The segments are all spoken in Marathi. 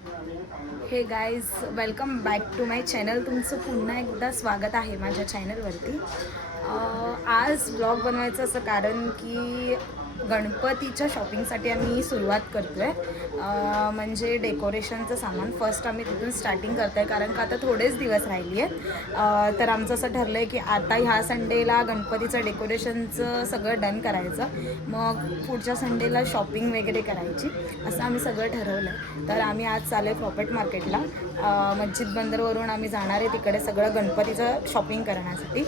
Hey guys welcome back to my channel तुमचं पुन्हा एकदा स्वागत आहे माझ्या चॅनलवरती आज ब्लॉग बनवायचं असं कारण की गणपतीच्या शॉपिंगसाठी आम्ही सुरुवात करतो आहे म्हणजे डेकोरेशनचं सामान फर्स्ट आम्ही तिथून स्टार्टिंग करतो आहे कारण का आता थोडेच दिवस राहिली आहेत तर आमचं असं ठरलं आहे की आता ह्या संडेला गणपतीचं डेकोरेशनचं सगळं डन करायचं. मग पुढच्या संडेला शॉपिंग वगैरे करायची असं आम्ही सगळं ठरवलं आहे तर आम्ही आज चालू आहे प्रॉपर्ट मार्केटला मस्जिद बंदरवरून आम्ही जाणार आहे तिकडे सगळं गणपतीचं शॉपिंग करण्यासाठी.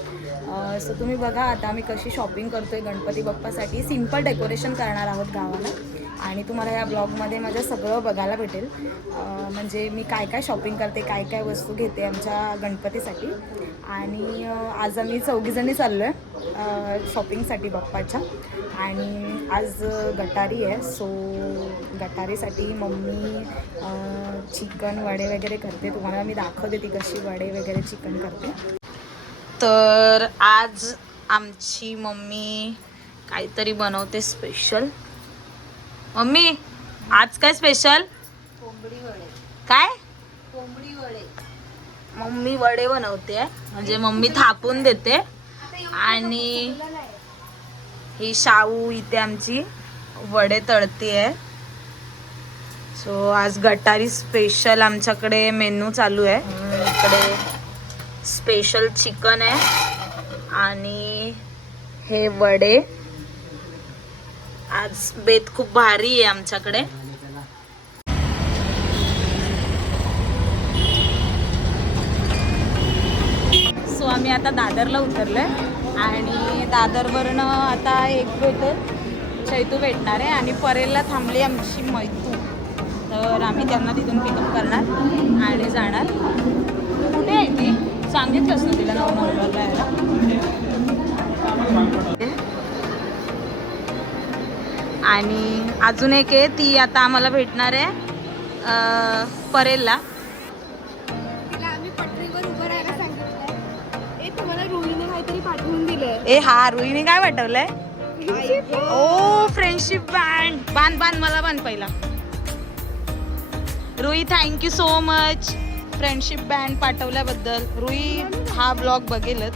सो तुम्ही बघा आता आम्ही कशी शॉपिंग करतो आहे गणपती बाप्पासाठी. सिंपल डेकोरेशन करणार आहोत गावाला आणि तुम्हाला या ब्लॉगमध्ये माझं सगळं बघायला भेटेल. म्हणजे मी काय काय शॉपिंग करते काय काय वस्तू घेते आमच्या गणपतीसाठी. आणि आज आम्ही चौघीजणी चाललो आहे शॉपिंगसाठी बाप्पाच्या. आणि आज गटारी आहे. सो गटारीसाठी मम्मी चिकन वडे वगैरे करते. तुम्हाला मी दाखवते ती कशी वडे वगैरे चिकन करते. तर आज आमची मम्मी काहीतरी बनवते स्पेशल मम्मी आज काय स्पेशल कोंबडी वडे. काय? कोंबडी वडे. मम्मी वडे बनवते म्हणजे मम्मी थापून देते. आणि ही शाहू इथे आमची वडे तळते आहे सो आज गटारी स्पेशल आमच्याकडे मेनू चालू आहे. इकडे स्पेशल चिकन आहे. आणि हे वडे. आज बेत खूप भारी आहे आमच्याकडे. सो आम्ही आता दादरला उतरलोय. आणि दादरवरनं आता एक भेटेल चैतू भेटणार आहे. आणि परेलला थांबली आमची मैतू. तर आम्ही त्यांना तिथून पिकअप करणार आणि जाणार. कुठे आहे ती? सांगितलंच ना तिला यायला आणि अजून एक आहे ती आता आम्हाला भेटणार आहे परेलला. ए हा रुईने काय पाठवलंय? ओ फ्रेंडशिप बँड बांध बांध मला बांध पहिला. Rui thank you so much friendship band पाठवल्याबद्दल रुई हा blog बघेलच.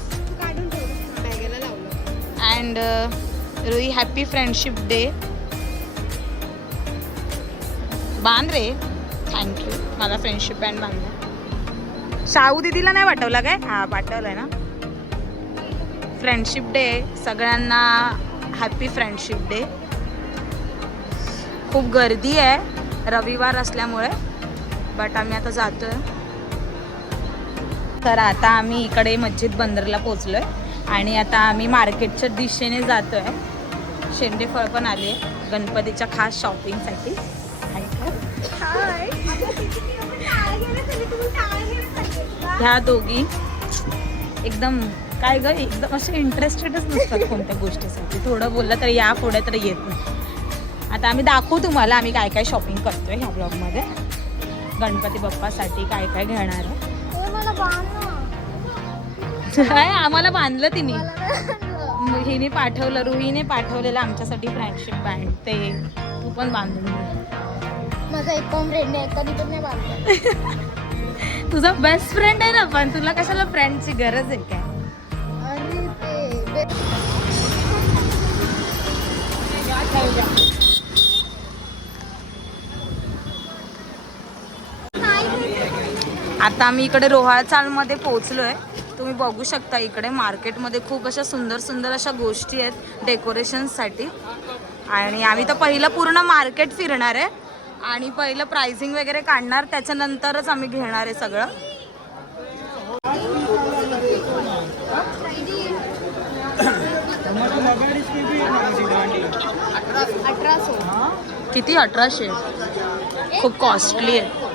And uh, Rui happy friendship day बांध रे. थँक्यू मला फ्रेंडशिप बँड बांधला शाहू दिदीला नाही पाठवला काय? हा पाठवलाय ना. फ्रेंडशिप डे सगळ्यांना हॅपी फ्रेंडशिप डे खूप गर्दी आहे. रविवार असल्यामुळे. बट आम्ही आता जातो आहे तर आता आम्ही इकडे मस्जिद बंदरला पोचलोय आणि आता आम्ही मार्केटच्या दिशेने जातोय. शेंडे फळ पण आले गणपतीच्या खास शॉपिंगसाठी ह्या दोघी एकदम काय ग एकदम असे इंटरेस्टेडच नसतात कोणत्या गोष्टीसाठी. थोडं बोललं तर या पुढे तर येत नाही. आता आम्ही दाखवू तुम्हाला आम्ही काय काय शॉपिंग करतोय ह्या ब्लॉगमध्ये गणपती बाप्पासाठी काय काय घेणार आहे काय आम्हाला बांधलं तिने. हिने पाठवलं रुहीने पाठवलेलं आमच्यासाठी फ्रेंडशिप बँड. ते तू पण बांधून. माझा एक पण फ्रेंड आहे कधी पण नाही बांधलं तुझा बेस्ट फ्रेंड आहे ना पण तुला कशाला फ्रेंडची गरज आहे काय? आणि ते आता आम्ही इकडे रोहाळ चालमध्ये आहे तुम्ही बघू शकता इकडे मार्केटमध्ये खूप अशा सुंदर सुंदर अशा गोष्टी आहेत डेकोरेशनसाठी आणि आम्ही तर पहिलं पूर्ण मार्केट फिरणार आहे. आणि पहिलं प्राइसिंग वगैरे काढणार त्याच्यानंतरच आम्ही घेणार आहे सगळं. अठरा किती अठराशे? खूप कॉस्टली आहे.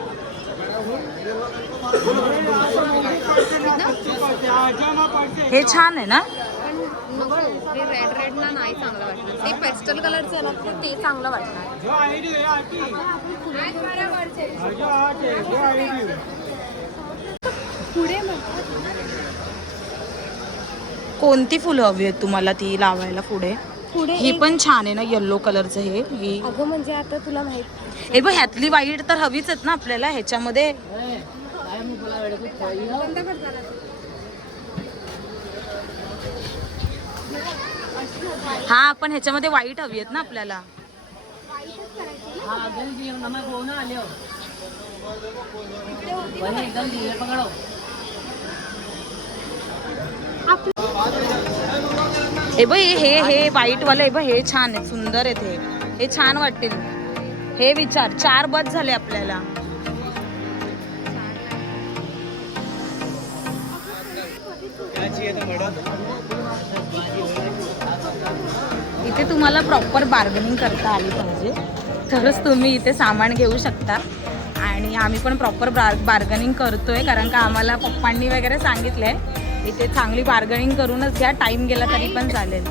हे छान आहे ना? हे रेड रेड ना नाही चांगलं वाटणार. ते पेस्टल कलरचं आहे ना ते- ते चांगलं वाटणार. पुढे कोणती फुलं हवी आहेत तुम्हाला ती लावायला पुढे? पुढे ही पण छान आहे ना येल्लो कलरचं हे. ही अगं म्हणजे आता तुला माहीत हे बघ ह्यातली वाईट तर हवीच आहेत ना आपल्याला ह्याच्यामध्ये हा पण ह्याच्यामध्ये वाईट हवी आहेत ना आपल्याला. हे बघ हे हे व्हाईट वाले हे हे छान आहे सुंदर आहेत हे हे छान वाटतील. हे विचार चार बस झाले आपल्याला. इथे तुम्हाला प्रॉपर बार्गनिंग करता आली पाहिजे. तरच तुम्ही इथे सामान घेऊ शकता. आणि आम्ही पण प्रॉपर बार्गनिंग करतोय कारण का आम्हाला पप्पांनी वगैरे सांगितलंय इथे चांगली बार्गनिंग करूनच घ्या टाईम गेला तरी पण चालेल.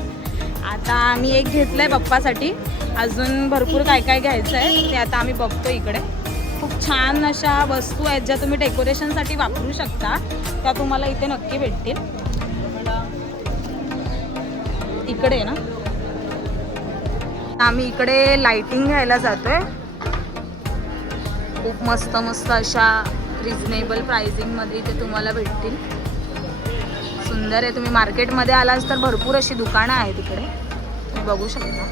आता आम्ही एक घेतलंय पप्पासाठी. अजून भरपूर काय काय घ्यायचं आहे ते आता आम्ही बघतो इकडे. खूप छान अशा वस्तू आहेत ज्या तुम्ही डेकोरेशनसाठी वापरू शकता त्या तुम्हाला इथे नक्की भेटतील. इकडे आहे ना. आम्ही इकडे लाइटिंग घ्यायला जातोय. खूप मस्त मस्त अशा रिजनेबल प्राइसिंगमध्ये इथे तुम्हाला भेटतील. सुंदर आहे. तुम्ही मार्केटमध्ये आलास तर भरपूर अशी दुकानं आहेत इकडे. तुम्ही बघू शकता.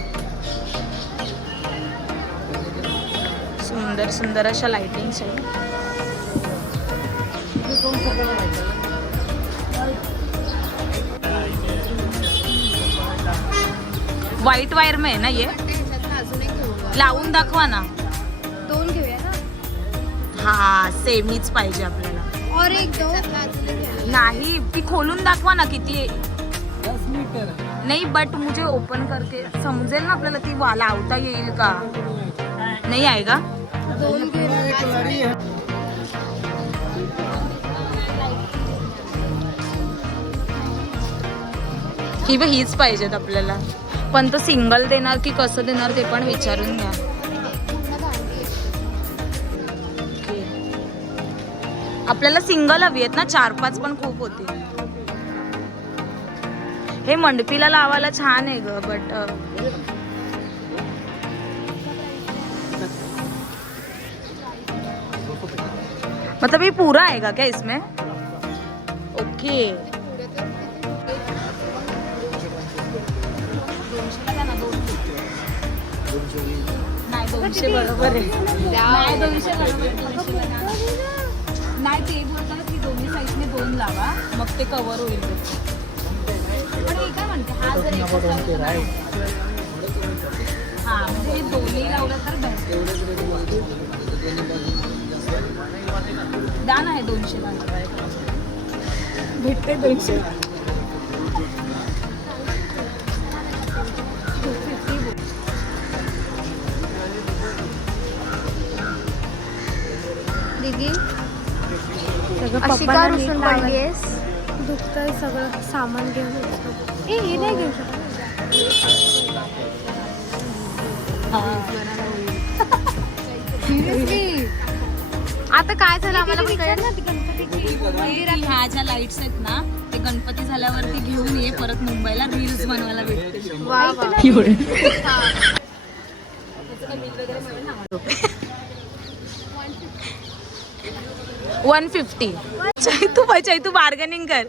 सुंदर सुंदर अशा लाइटिंग्स आहेत. व्हाईट वायर में आहे ना ये? लावून दाखवा ना. दोन घेऊया ना? हा सेम हीच पाहिजे आपल्याला. और एक दो. नाही ती खोलून दाखवा ना किती आहे. नाही बट मुझे ओपन करके समजेल ना आपल्याला ती वा- लावता येईल का? नाही आहे का? ही बघ हीच पाहिजेत आपल्याला. पण तो सिंगल देणार की कसं देणार ते पण विचारून घ्या. आपल्याला सिंगल हवी आहेत ना चार पाच पण खूप होती हे मंडपीला लावायला छान आहे ग बट मतलब ये पूरा आएगा क्या इसमें? Okay okay. दोनशे बरोबर आहे. नाही दोनशे बरोबर आहे, दोनशे बरोबर. नाही ते बोलतात की दोन्ही साईडने दोन लावा मग ते कव्हर होईल. पण हे काय म्हणते? हा जर एकच लावला तर हा म्हणजे हे दोन्ही लावलं तर दान आहे दोनशे भेटते दोनशे. सगळं अशी का रुसून पडली आहेस दुखतंय सगळं सामान घेऊन. ए हे नाही घेऊ शकत. आता काय झालं आम्हाला कळलं ना. ती गणपतीची ह्या ज्या लाईट्स आहेत ना ते गणपती झाल्यावरती घेऊन ये परत मुंबईला रील्स बनवायला भेटते वन फिफ्टी. तू पाहिजे तू बार्गेनिंग कर.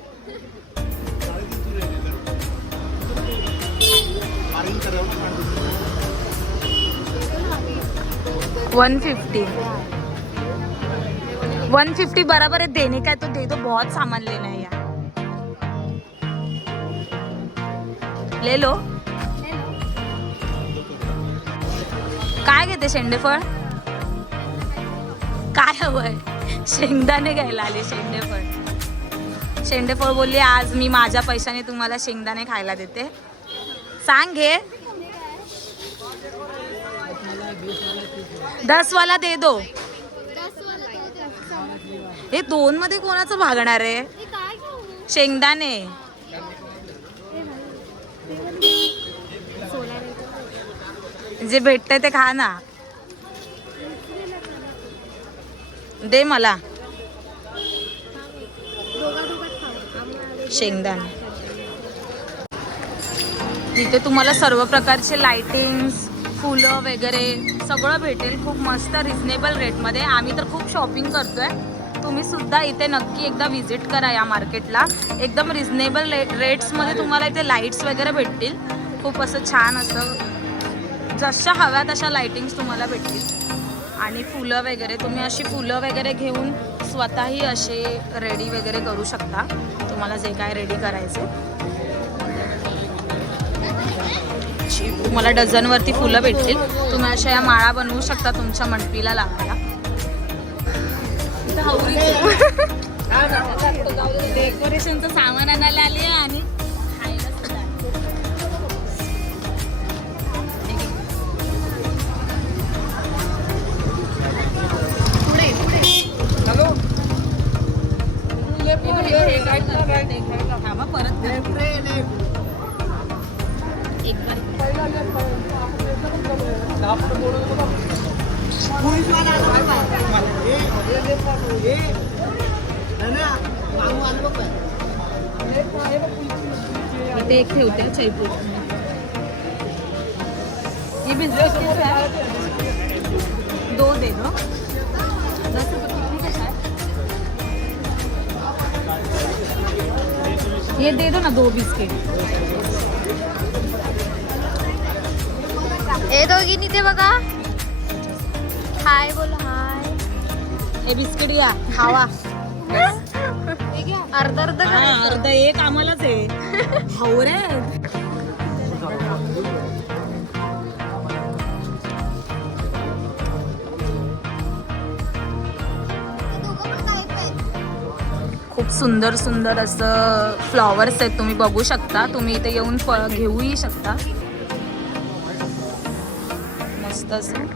One fifty. वन फिफ्टी बराबर है देने का है तो दे दो बहुत सामान लेना है यार. ले लो. काय घेते शेंडेफळ काय हवंय? शेंगदाणे घ्यायला आले शेंडेफळ. शेंडेफळ बोलली आज मी माझ्या पैशाने तुम्हाला शेंगदाणे खायला देते. सांग घे. दसवाला दे दो. हे दोन मध्ये कोणाचं भागणार आहे? शेंगदाणे. जे भेटतंय ते खा ना. दे मला. शेंगदाणे. इथे तुम्हाला सर्व प्रकारचे लाइटिंग्स फुलं वगैरे सगळं भेटेल. खूप मस्त रिजनेबल रेटमध्ये आम्ही तर खूप शॉपिंग करतोय. तुम्ही सुद्धा इथे नक्की एकदा व्हिजिट करा या मार्केटला एकदम रिजनेबल रेट रेट्समध्ये तुम्हाला इथे लाईट्स वगैरे भेटतील. खूप असं छान असं जशा हव्या तशा लाइटिंग्स तुम्हाला भेटतील. आणि फुलं वगैरे तुम्ही अशी फुलं वगैरे घेऊन स्वतःही असे रेडी वगैरे करू शकता. तुम्हाला जे काय रेडी करायचे तुम्हाला डझनवरती फुलं भेटतील. तुम्ही अशा या माळा बनवू शकता तुमच्या मंडपीला लावायला. डेकोरेशनचं सामान आणायला आले आणि इथे एक ठेवते चैपूर ये बिस्किट दो दे दो दस रुपये ये दे दो ना दो बिस्किट। ए दोघींनी ते बघा। हाय बोल हाय। हे बिस्किट घ्या खावा. अर्धा अर्धा हा, अर्ध एक आम्हालाच आहे. खाऊ रे खूप सुंदर सुंदर असं फ्लॉवर्स आहेत तुम्ही बघू शकता. तुम्ही इथे येऊन फळ घेऊही शकता. मस्त असं.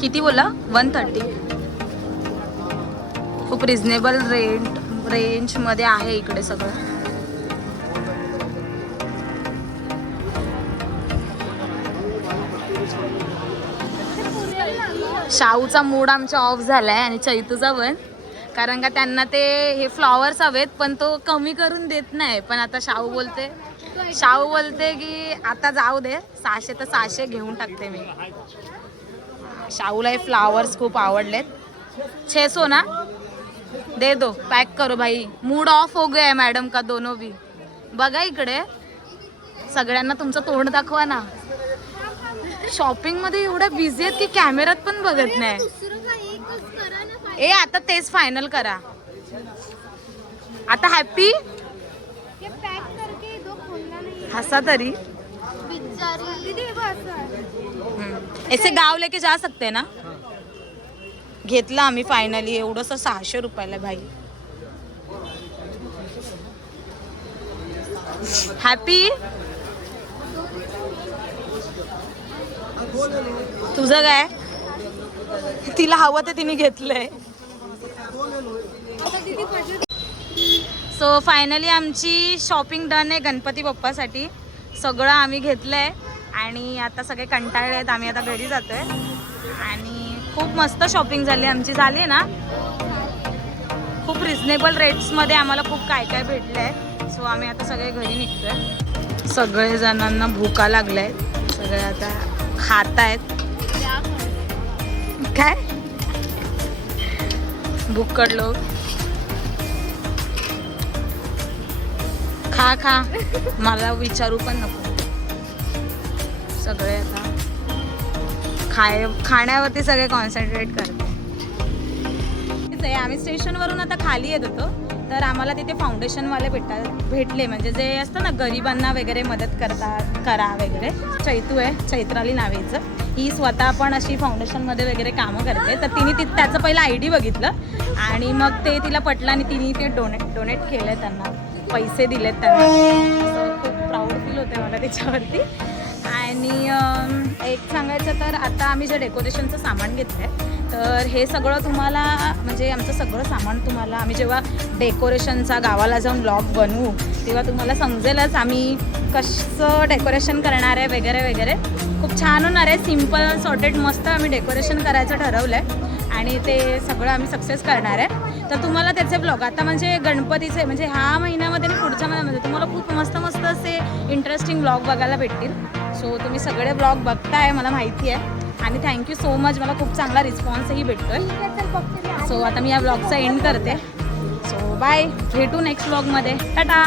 किती बोला? वन थर्टी खूप रिझनेबल रेंट रेंजमध्ये आहे इकडे सगळं. शाहूचा मूड आमचा ऑफ झालाय आणि चैतूचा पण. कारण का त्यांना ते हे फ्लॉवर्स हवेत पण तो कमी करून देत नाही. पण आता शाहू बोलते शाहू बोलते की आता जाऊ दे सहाशे तर सहाशे घेऊन टाकते मी. शाहूला हे फ्लावर्स खूप आवडलेत. छे सो ना दे दो पैक करो भाई. मूड ऑफ हो गया है मॅडम का दोनों भी. बघा इकडे सगळ्यांना तुमचं तोंड दाखवा ना. शॉपिंगमध्ये एवढ्या बिझी आहेत की कॅमेऱ्यात पण बघत नाही. ए आता तेच फायनल करा. आता हॅपी हसा तरी. ऐसे गाव लेके जा सकते ना? घेतला आम्ही फायनली एवढंसं सहाशे रुपयाला भाई. हॅपी तुझं काय? तिला हवं ते तिने घेतलंय. सो फायनली आमची शॉपिंग डन आहे गणपती बाप्पासाठी. सगळं आम्ही घेतलं आहे आणि आता सगळे कंटाळले आहेत. आम्ही आता घरी जातो आहे आणि खूप मस्त शॉपिंग झाली. आमची झाली ना? खूप रिझनेबल रेट्समध्ये आम्हाला खूप काय काय भेटलं आहे सो आम्ही आता सगळे घरी निघतो सगळे जणांना भूका लागल्या आहेत सगळे आता खात आहेत काय? भुक्कड लोक खा खा. मला विचारू पण नको. सगळे आता खाय खाण्यावरती सगळे कॉन्सन्ट्रेट करते. आहे, आम्ही स्टेशनवरून आता खाली येत होतो. तर आम्हाला तिथे फाउंडेशनवाले भेटा भेटले. म्हणजे जे असतं ना गरिबांना वगैरे मदत करतात करा वगैरे. चैतू आहे चैत्राली नावेचं. ही स्वतः पण अशी फाउंडेशनमध्ये वगैरे कामं करते. तर तिने ती त्याचं पहिलं आय डी बघितलं. आणि मग ते तिला पटलं आणि तिने ते डोनेट डोनेट केलं त्यांना. पैसे दिलेत त्यांना. असं खूप प्राऊड फील होते मला त्याच्यावरती. आणि एक सांगायचं तर आता आम्ही जे डेकोरेशनचं सामान घेतलं आहे तर हे सगळं तुम्हाला म्हणजे आमचं सगळं सामान तुम्हाला आम्ही जेव्हा डेकोरेशनचा गावाला जाऊन ब्लॉग बनवू तेव्हा तुम्हाला समजेलच आम्ही कसं डेकोरेशन करणार आहे वगैरे वगैरे. खूप छान होणार आहे सिंपल सॉर्टेड मस्त आम्ही डेकोरेशन करायचं ठरवलं आहे आणि ते सगळं आम्ही सक्सेस करणार आहे. तर तुम्हाला त्याचे ब्लॉग आता म्हणजे गणपतीचे म्हणजे ह्या महिन्यामध्ये आणि पुढच्या महिन्यामध्ये तुम्हाला खूप मस्त मस्त असे इंटरेस्टिंग ब्लॉग बघायला भेटतील. सो तुम्ही सगळे ब्लॉग बघताय मला माहिती आहे. आणि थँक्यू सो मच मला खूप चांगला रिस्पॉन्सही भेटतो आहे सो आता मी या ब्लॉगचा एंड करते. सो बाय भेटू नेक्स्ट ब्लॉगमध्ये टाटा